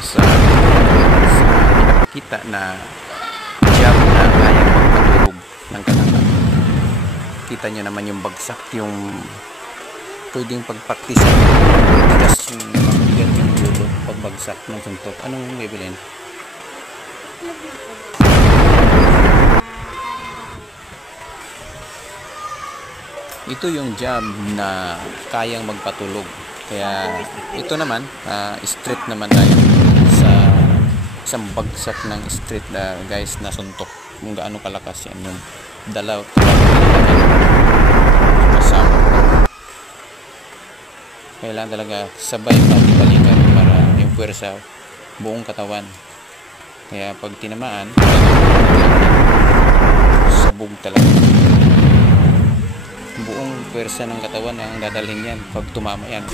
sa kita na jab na kaya magpatulog ng katawan. Kita nyo naman yung bagsak, yung pwedeng pagpraktisan. Tigas yung bigat yung dulo pagbagsak ng suntok. Anong bibilin? Ito yung jab na kayang magpatulog. Kaya ito naman, straight naman tayo sa isang bagsak ng straight na guys na suntok. Kung gaano kalakas yan yung dalaw kasama. Kailangan talaga sabay balikan para yung puwersa buong katawan. Kaya pag tinamaan, sabog talaga. Buong puwersa ng katawan ang dadalhin yan pag tumama yan.